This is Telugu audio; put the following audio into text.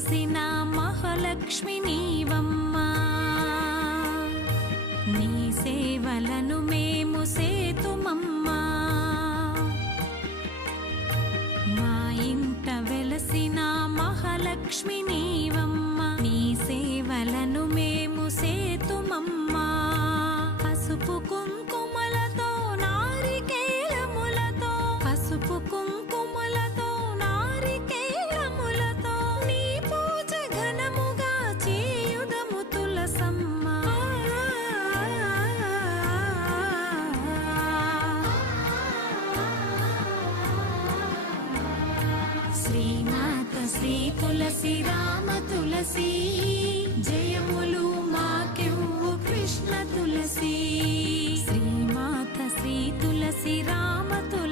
వెలసిన మహాలక్ష్మి నీవమ్మా, నీ సేవలను మేము సేతుమమ్మా. మా ఇంట వెలసిన మహాలక్ష్మి నీవమ్మా, నీ సేవలను మేము సేతుమమ్మా. పసుపు కుంకుమలతో నారికేళములతో, పసుపు కుంకుమలతో నారికేళములతో నీ పూజ ఘనముగా చేయుదము తులసమ్మ. శ్రీమాత శ్రీ తులసి రామ తులసి, జయములు మాకెవ్వు కృష్ణ తులసి. శ్రీమాత శ్రీ తులసి రామ తులసి.